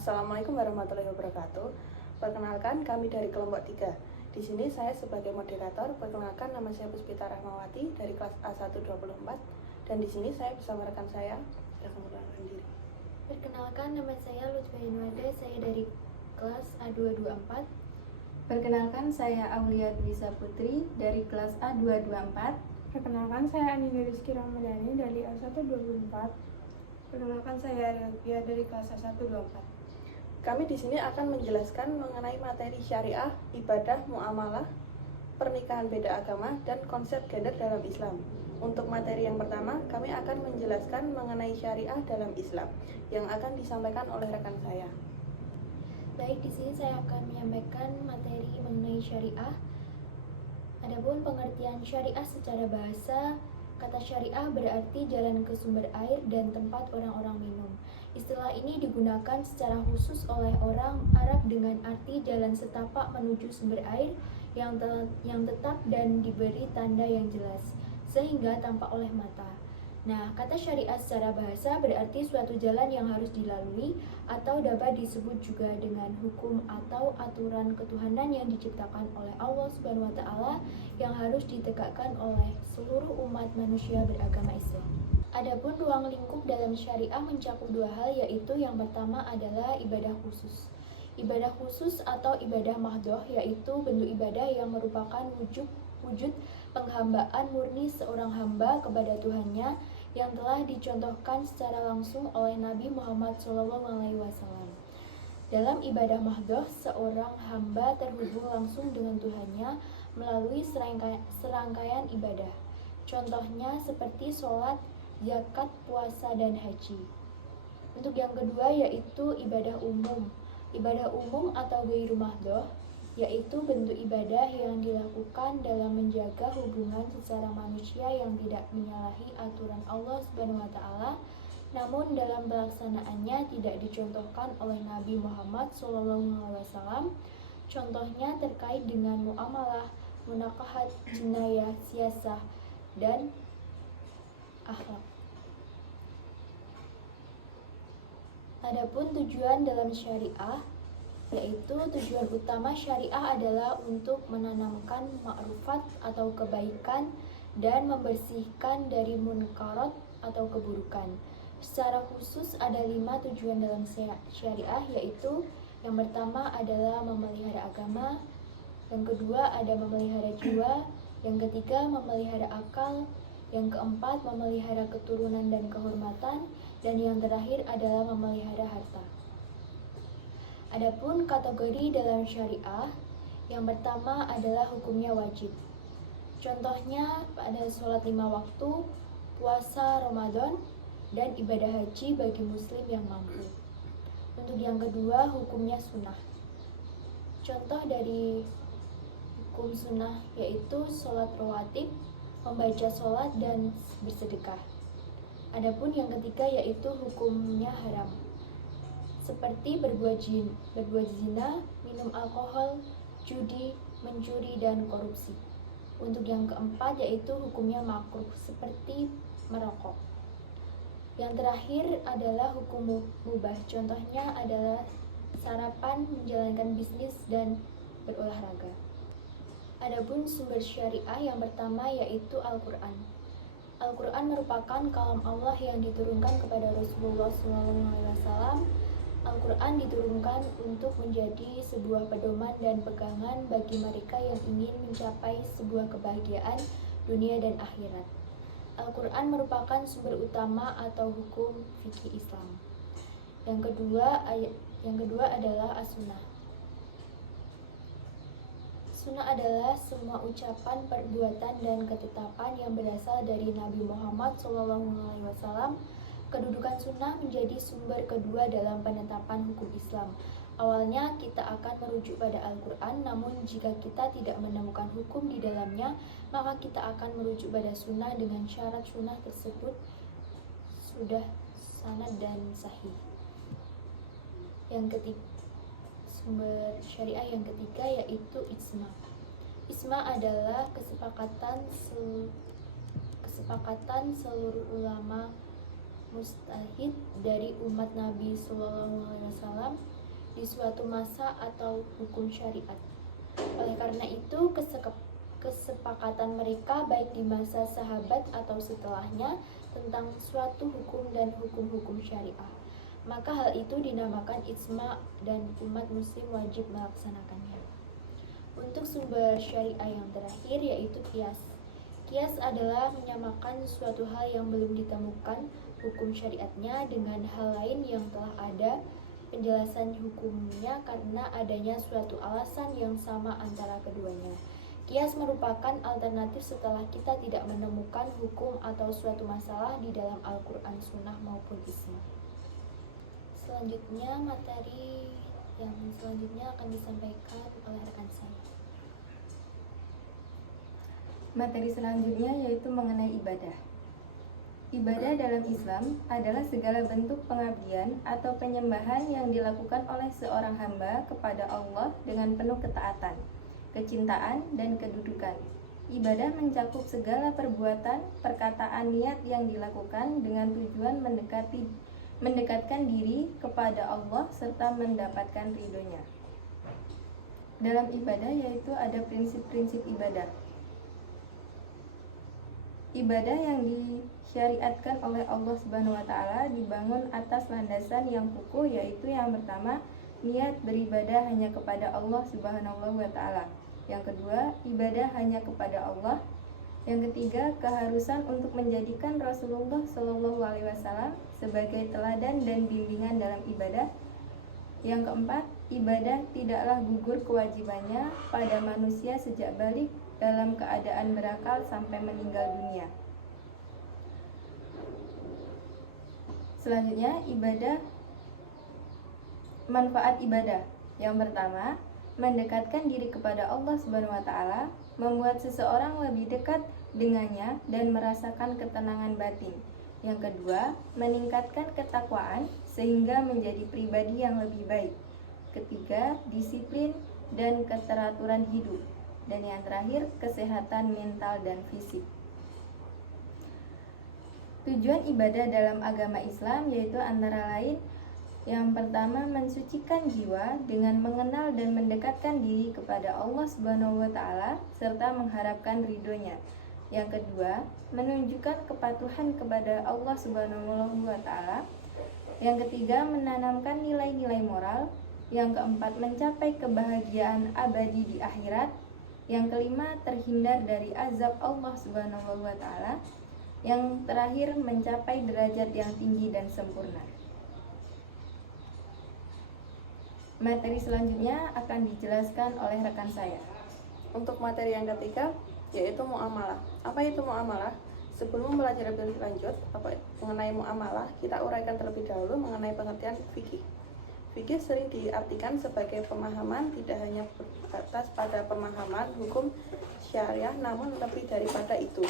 Assalamualaikum warahmatullahi wabarakatuh. Perkenalkan, kami dari kelompok 3. Di sini saya sebagai moderator. Perkenalkan, nama saya Puspita Rahmawati dari kelas A124. Dan di sini saya bersama rekan saya. Silakan memperkenalkan diri. Perkenalkan, nama saya Lutfi Nuade, saya dari kelas A224. Perkenalkan, saya Aulia Dwisa Putri dari kelas A224. Perkenalkan, saya Anida Rizky Ramadhani dari A124. Perkenalkan, saya Arya dari kelas A124. Kami di sini akan menjelaskan mengenai materi syariah, ibadah, muamalah, pernikahan beda agama, dan konsep gender dalam Islam. Untuk materi yang pertama, kami akan menjelaskan mengenai syariah dalam Islam yang akan disampaikan oleh rekan saya. Baik, di sini saya akan menyampaikan materi mengenai syariah. Adapun pengertian syariah secara bahasa, kata syariah berarti jalan ke sumber air dan tempat orang-orang minum. Istilah ini digunakan secara khusus oleh orang Arab dengan arti jalan setapak menuju sumber air yang tetap dan diberi tanda yang jelas, sehingga tampak oleh mata. Nah, kata syariat secara bahasa berarti suatu jalan yang harus dilalui atau dapat disebut juga dengan hukum atau aturan ketuhanan yang diciptakan oleh Allah Subhanahu wa taala yang harus ditegakkan oleh seluruh umat manusia beragama Islam. Adapun ruang lingkup dalam syariah mencakup dua hal, yaitu yang pertama adalah ibadah khusus. Ibadah khusus atau ibadah mahdoh yaitu bentuk ibadah yang merupakan wujud penghambaan murni seorang hamba kepada Tuhannya yang telah dicontohkan secara langsung oleh Nabi Muhammad SAW. Dalam ibadah mahdoh, seorang hamba terhubung langsung dengan Tuhannya melalui serangkaian ibadah. Contohnya seperti sholat, zakat, puasa, dan haji. Untuk yang kedua yaitu ibadah umum. Ibadah umum atau ghairu mahdoh yaitu bentuk ibadah yang dilakukan dalam menjaga hubungan sesama manusia yang tidak menyalahi aturan Allah Subhanahu wa taala, namun dalam pelaksanaannya tidak dicontohkan oleh Nabi Muhammad SAW. Contohnya terkait dengan muamalah, munakahat, jinayah, siasah, dan akhlak. Adapun tujuan dalam syariah, yaitu tujuan utama syariah adalah untuk menanamkan ma'rufat atau kebaikan dan membersihkan dari munkarat atau keburukan. Secara khusus ada 5 tujuan dalam syariah, yaitu yang pertama adalah memelihara agama, yang kedua ada memelihara jiwa, yang ketiga memelihara akal, yang keempat memelihara keturunan dan kehormatan, dan yang terakhir adalah memelihara harta. Adapun kategori dalam syariah, yang pertama adalah hukumnya wajib. Contohnya ada sholat 5 waktu, puasa Ramadan, dan ibadah haji bagi muslim yang mampu. Untuk yang kedua, hukumnya sunnah. Contoh dari hukum sunnah yaitu sholat rawatib, membaca sholat, dan bersedekah. Adapun yang ketiga yaitu hukumnya haram, seperti berbuat zina, minum alkohol, judi, mencuri, dan korupsi. Untuk yang keempat yaitu hukumnya makruh, seperti merokok. Yang terakhir adalah hukum mubah, contohnya adalah sarapan, menjalankan bisnis, dan berolahraga. Adapun sumber syariah yang pertama yaitu Al-Quran. Al-Quran merupakan kalam Allah yang diturunkan kepada Rasulullah SAW. Al-Quran diturunkan untuk menjadi sebuah pedoman dan pegangan bagi mereka yang ingin mencapai sebuah kebahagiaan dunia dan akhirat. Al-Quran merupakan sumber utama atau hukum fikih Islam. Yang kedua adalah as-sunnah. Sunnah adalah semua ucapan, perbuatan, dan ketetapan yang berasal dari Nabi Muhammad SAW. Kedudukan sunnah menjadi sumber kedua dalam penetapan hukum Islam. Awalnya kita akan merujuk pada Al-Quran, namun jika kita tidak menemukan hukum di dalamnya, maka kita akan merujuk pada sunnah dengan syarat sunnah tersebut sudah sanad dan sahih. Yang ketiga, sumber syariah yang ketiga yaitu ijma. Ijma adalah kesepakatan seluruh ulama mustahid dari umat Nabi SAW di suatu masa atau hukum syariat. Oleh karena itu, kesepakatan mereka baik di masa sahabat atau setelahnya tentang suatu hukum dan hukum-hukum syariah, maka hal itu dinamakan ijma dan umat muslim wajib melaksanakannya. Untuk sumber syariah yang terakhir yaitu qiyas. Qiyas adalah menyamakan suatu hal yang belum ditemukan hukum syariatnya dengan hal lain yang telah ada penjelasan hukumnya karena adanya suatu alasan yang sama antara keduanya. Qiyas merupakan alternatif setelah kita tidak menemukan hukum atau suatu masalah di dalam Al-Quran, Sunnah maupun Ijma. Selanjutnya, materi yang selanjutnya akan disampaikan oleh rekan saya. Materi selanjutnya yaitu mengenai ibadah. Ibadah dalam Islam adalah segala bentuk pengabdian atau penyembahan yang dilakukan oleh seorang hamba kepada Allah dengan penuh ketaatan, kecintaan, dan kedudukan. Ibadah mencakup segala perbuatan, perkataan, niat yang dilakukan dengan tujuan mendekatkan diri kepada Allah serta mendapatkan ridhonya. Dalam ibadah yaitu ada prinsip-prinsip ibadah. Ibadah yang disyariatkan oleh Allah Subhanahu wa taala dibangun atas landasan yang kukuh, yaitu yang pertama, niat beribadah hanya kepada Allah Subhanahu wa taala. Yang kedua, ibadah hanya kepada Allah. Yang ketiga, keharusan untuk menjadikan Rasulullah Shallallahu alaihi wasallam sebagai teladan dan bimbingan dalam ibadah. Yang keempat, ibadah tidaklah gugur kewajibannya pada manusia sejak balik dalam keadaan berakal sampai meninggal dunia. Selanjutnya, manfaat ibadah. Yang pertama, mendekatkan diri kepada Allah Subhanahu wa taala, membuat seseorang lebih dekat dengannya dan merasakan ketenangan batin. Yang kedua, meningkatkan ketakwaan sehingga menjadi pribadi yang lebih baik. Ketiga, disiplin dan keteraturan hidup. Dan yang terakhir, kesehatan mental dan fisik. Tujuan ibadah dalam agama Islam yaitu antara lain, yang pertama, mensucikan jiwa dengan mengenal dan mendekatkan diri kepada Allah Subhanahu wa taala serta mengharapkan ridhonya. Yang kedua, menunjukkan kepatuhan kepada Allah Subhanahu wa taala. Yang ketiga, menanamkan nilai-nilai moral. Yang keempat, mencapai kebahagiaan abadi di akhirat. Yang kelima, terhindar dari azab Allah Subhanahu wa taala. Yang terakhir, mencapai derajat yang tinggi dan sempurna. Materi selanjutnya akan dijelaskan oleh rekan saya. Untuk materi yang ketiga yaitu muamalah. Apa itu muamalah? Sebelum belajar lebih lanjut mengenai muamalah, kita uraikan terlebih dahulu mengenai pengertian fikih. Fikih sering diartikan sebagai pemahaman tidak hanya berbatas pada pemahaman hukum syariah, namun lebih daripada itu.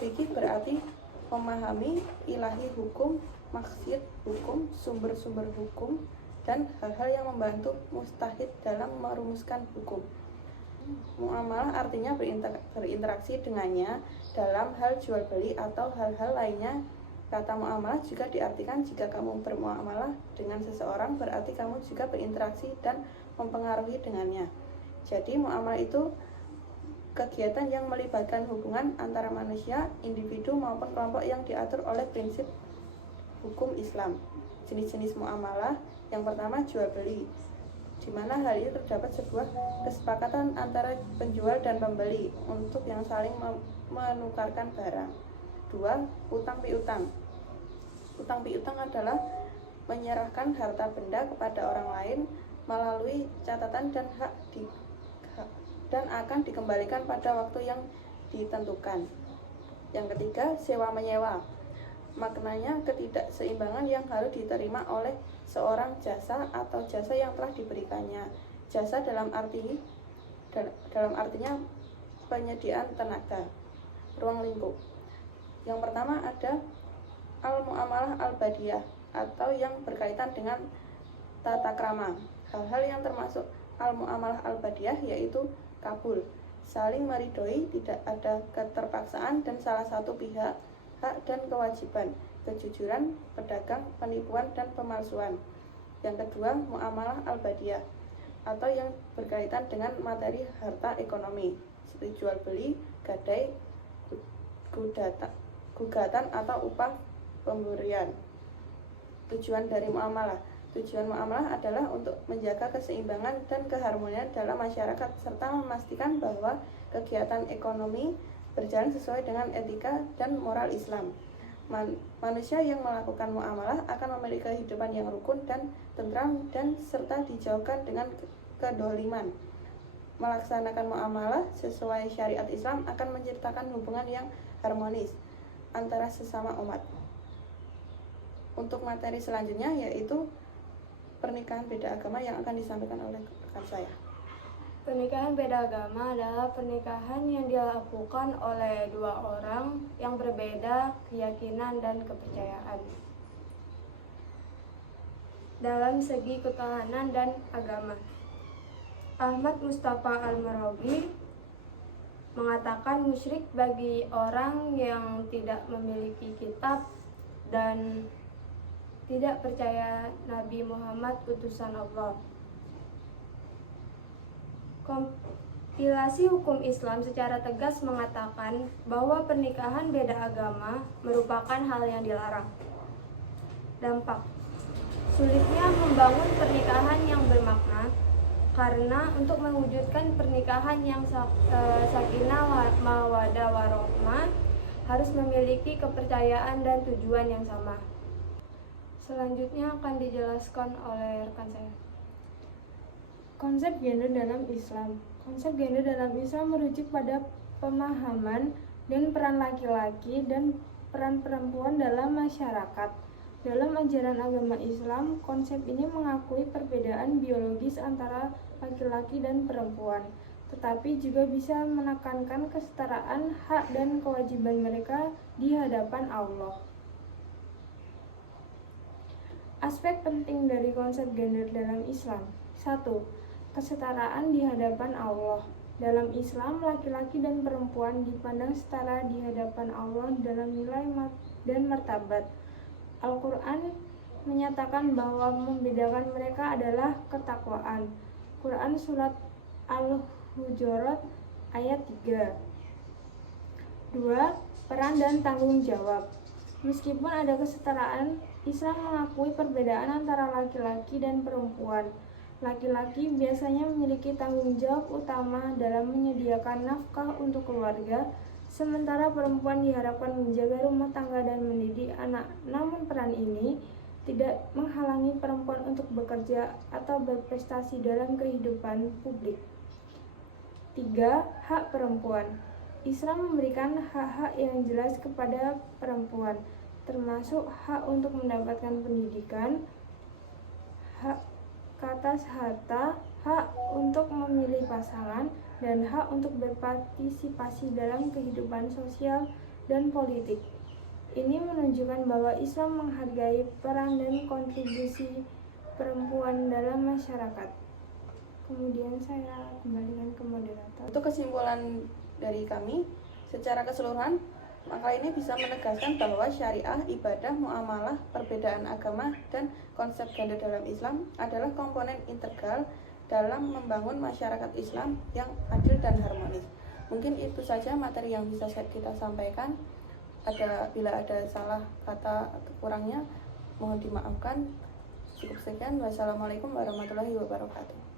Fikih berarti memahami ilahi hukum, maksud hukum, sumber-sumber hukum, dan hal-hal yang membantu mujtahid dalam merumuskan hukum. Muamalah artinya berinteraksi dengannya dalam hal jual beli atau hal-hal lainnya. Kata muamalah juga diartikan jika kamu bermuamalah dengan seseorang berarti kamu juga berinteraksi dan mempengaruhi dengannya. Jadi muamalah itu kegiatan yang melibatkan hubungan antara manusia, individu maupun kelompok yang diatur oleh prinsip hukum Islam. Jenis-jenis muamalah, yang pertama jual beli, di mana hal ini terdapat sebuah kesepakatan antara penjual dan pembeli untuk yang saling menukarkan barang. Dua, utang piutang. Utang piutang adalah menyerahkan harta benda kepada orang lain melalui catatan dan akan dikembalikan pada waktu yang ditentukan. Yang ketiga, sewa menyewa. Maknanya ketidakseimbangan yang harus diterima oleh seorang jasa atau jasa yang telah diberikannya. Jasa dalam artinya penyediaan tenaga, ruang lingkup. Yang pertama ada al-muamalah al-badiyah atau yang berkaitan dengan tata krama. Hal-hal yang termasuk al-muamalah al-badiyah yaitu kabul, saling meridhoi, tidak ada keterpaksaan dan salah satu pihak, hak dan kewajiban, kejujuran, pedagang, penipuan dan pemalsuan. Yang kedua, muamalah al-badiyah atau yang berkaitan dengan materi harta ekonomi seperti jual beli, gadai, gugatan atau upah pemberian. Tujuan muamalah adalah untuk menjaga keseimbangan dan keharmonian dalam masyarakat serta memastikan bahwa kegiatan ekonomi berjalan sesuai dengan etika dan moral Islam. Manusia yang melakukan muamalah akan memiliki kehidupan yang rukun dan tentram dan serta dijauhkan dengan kedoliman. Melaksanakan muamalah sesuai syariat Islam akan menciptakan hubungan yang harmonis antara sesama umat. Untuk materi selanjutnya yaitu pernikahan beda agama yang akan disampaikan oleh rekan saya. Pernikahan beda agama adalah pernikahan yang dilakukan oleh dua orang yang berbeda keyakinan dan kepercayaan dalam segi kekahanan dan agama. Ahmad Mustafa Al-Marawi mengatakan musyrik bagi orang yang tidak memiliki kitab dan tidak percaya Nabi Muhammad utusan Allah. Kompilasi hukum Islam secara tegas mengatakan bahwa pernikahan beda agama merupakan hal yang dilarang. Dampak: sulitnya membangun pernikahan yang bermakna karena untuk mewujudkan pernikahan yang sakinah mawaddah warahmah harus memiliki kepercayaan dan tujuan yang sama. Selanjutnya akan dijelaskan oleh rekan saya. Konsep gender dalam Islam. Konsep gender dalam Islam merujuk pada pemahaman dan peran laki-laki dan peran perempuan dalam masyarakat. Dalam ajaran agama Islam, konsep ini mengakui perbedaan biologis antara laki-laki dan perempuan, tetapi juga bisa menekankan kesetaraan hak dan kewajiban mereka di hadapan Allah. Aspek penting dari konsep gender dalam Islam. 1. Kesetaraan di hadapan Allah. Dalam Islam, laki-laki dan perempuan dipandang setara di hadapan Allah dalam nilai dan martabat. Al-Quran menyatakan bahwa membedakan mereka adalah ketakwaan. Quran Surat Al-Hujurat ayat 3. 2. Peran dan tanggung jawab. Meskipun ada kesetaraan, Islam mengakui perbedaan antara laki-laki dan perempuan. Laki-laki biasanya memiliki tanggung jawab utama dalam menyediakan nafkah untuk keluarga, sementara perempuan diharapkan menjaga rumah tangga dan mendidik anak. Namun peran ini tidak menghalangi perempuan untuk bekerja atau berprestasi dalam kehidupan publik. 3. Hak perempuan. Islam memberikan hak-hak yang jelas kepada perempuan, termasuk hak untuk mendapatkan pendidikan, hak atas harta, hak untuk memilih pasangan, dan hak untuk berpartisipasi dalam kehidupan sosial dan politik. Ini menunjukkan bahwa Islam menghargai peran dan kontribusi perempuan dalam masyarakat. Kemudian saya kembalikan ke moderator. Untuk kesimpulan dari kami, secara keseluruhan, maka ini bisa menegaskan bahwa syariah, ibadah, muamalah, perbedaan agama, dan konsep gender dalam Islam adalah komponen integral dalam membangun masyarakat Islam yang adil dan harmonis. Mungkin itu saja materi yang bisa kita sampaikan. Bila ada salah kata atau kurangnya, mohon dimaafkan. Cukup sekian. Wassalamualaikum warahmatullahi wabarakatuh.